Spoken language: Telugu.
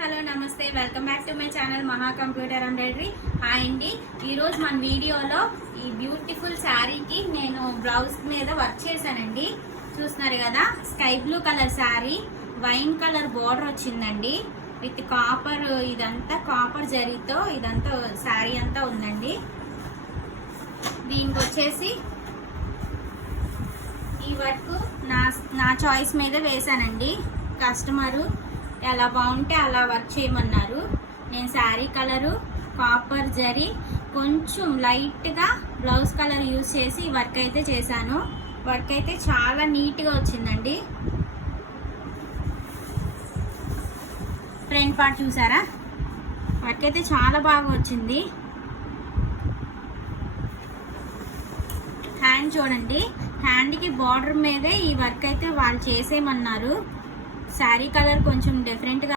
హలో నమస్తే, welcome back to my channel మహా కంప్యూటర్ ఎంబ్రాయిడరీ. హాయ్ అండి, ఈరోజు మన వీడియోలో ఈ బ్యూటిఫుల్ శారీకి నేను బ్లౌజ్ మీద వర్క్ చేశానండి. చూస్తున్నారు కదా, sky blue colour sari, wine colour border వచ్చిందండి విత్ కాపర్. ఇదంతా కాపర్ జరీతో ఇదంతా శారీ అంతా ఉందండి. దీనికి వచ్చేసి ఈ వర్క్ నా చాయిస్ మీద వేసానండి. కస్టమరు ఎలా బాగుంటే అలా వర్క్ చేయమన్నారు. నేను శారీ కలరు, కాపర్ జరీ, కొంచెం లైట్గా బ్లౌజ్ కలర్ యూజ్ చేసి వర్క్ అయితే చేశాను. వర్క్ అయితే చాలా నీట్గా వచ్చిందండి. ఫ్రంట్ పార్ట్ చూసారా, వర్క్ అయితే చాలా బాగా వచ్చింది. హ్యాండ్ చూడండి, హ్యాండ్కి బార్డర్ మీదే ఈ వర్క్ అయితే వాళ్ళు చేసేయమన్నారు. శారీ కలర్ కొంచెం డిఫరెంట్గా